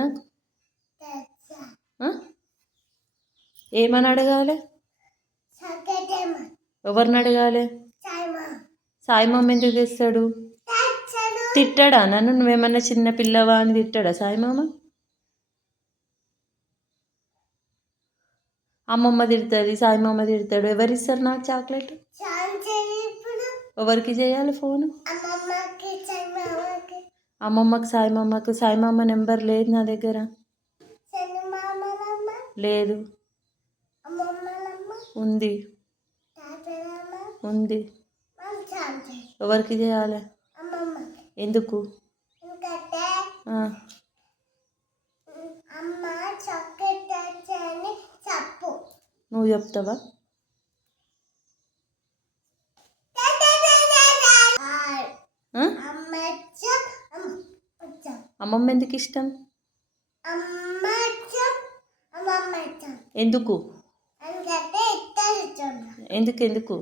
నాకు ఏమని అడగాలి? ఎవరిని అడగాలి? సాయి మామ ఎందుకు తెస్తాడు? తిట్టాడా నన్ను? నువ్వేమన్నా చిన్న పిల్లవా అని తిట్టాడా సాయి మామ? అమ్మమ్మ తిడుతుంది, సాయి మామ తిడతాడు. ఎవరిస్తారు నాకు చాక్లెట్? ఎవరికి చేయాలి ఫోను? అమ్మమ్మకి, సాయి మామకు. సాయి మామ నెంబర్ లేదు నా దగ్గర. లేదు. ఉంది. ఉంది. ఎవరికి చేయాలి? ఎందుకు? నువ్వు చెప్తావా? అమ్మమ్మ ఎందుకు ఇష్టం? ఎందుకు? ఎందుకు?